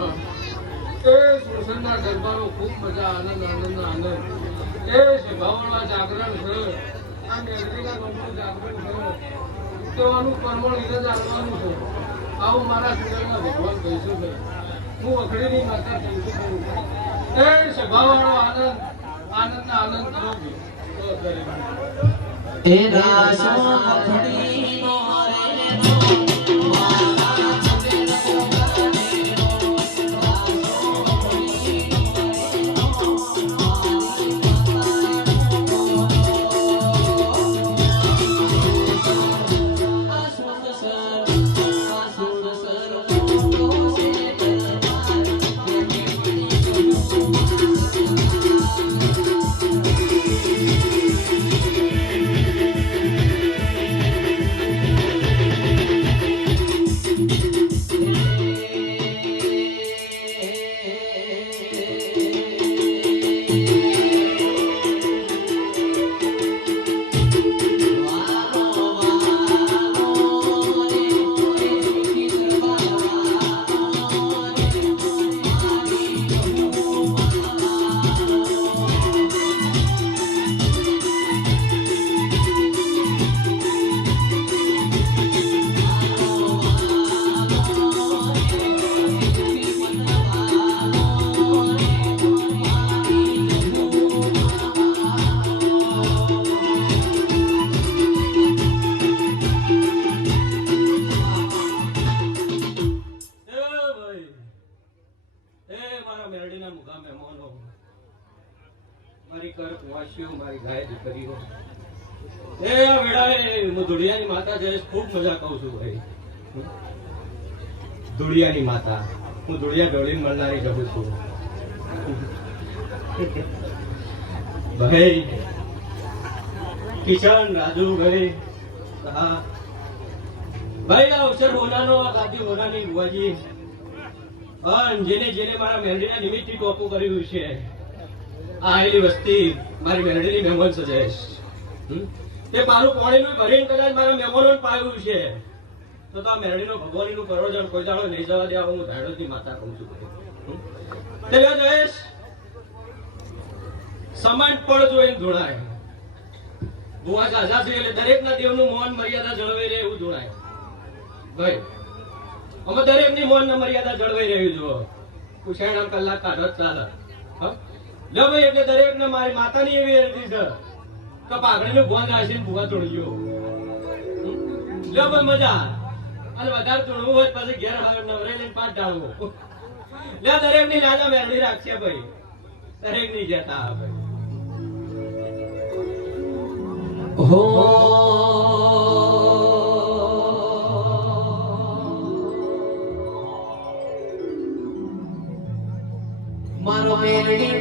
એ સુરસનના ગરબાનો ખૂબ મજા આનંદ એ સભાવાળા જાગરણ છે આ મેઘડીના ગમનું જાગરણ છે તેવાનું પરમણ રીતે જાગવાનું છે આવું મારા સુરતના ભગવાન કહીશું છે હું વખડીની માતા કહીશું કરું એ સભાવાળો આનંદ કરો એ રાસો વખડીનો મારી કર વાસીઓ મારી ગાય દીકરીઓ એ આ વેળાએ હું ધુળિયાની માતા જઈશ ખૂબ મજા કહું છું ભાઈ ધુળિયાની માતા હું ધુળિયા ઢોળીને મળનારી જવું છું ભાઈ કિશન રાજુ ભાઈ હા ભાઈ આ અવસર હોનાનો આ ગાદી હોનાની બુવાજી જેને જેને મારા મેરડીના નિમિત્તથી ટોપું કર્યું છે આવેલી વસ્તી મારી મેરડીની મહેમાન સજાઈશ તે મારું પાણીનું ભરીને કદાચ મારા મહેમાનોને પાયું છે તો આ મેરડીનો ભગવાનીનું પરોજન કોઈ દાડો નહીં જવા દે હું ભેડોની માતા કહું છું તે જયેશ સમાન પળ જોઈને ધોળાય ભુવા જાજા છે એટલે દરેકના દેવનું મૌન મર્યાદા જળવાઈ રહે એવું ધોળાય ભાઈ અમે દરેકની મૌન મર્યાદા જળવાઈ રહ્યું જો પૂછાણ કલાક કાઢો ચાલે લો ભાઈ એટલે દરેક ને મારી માતાની એવી અરજી છે કે પાઘડીનું ભોન રાખીને ભૂવા તોડી ગયો લો ભાઈ મજા અને વધારે તોડવું હોય પછી ઘેર નવરે લઈને પાઠ ડાળવો લે દરેક ની લાજા મેરડી રાખશે ભાઈ દરેક ની જતા ભાઈ હો મારો મેરડી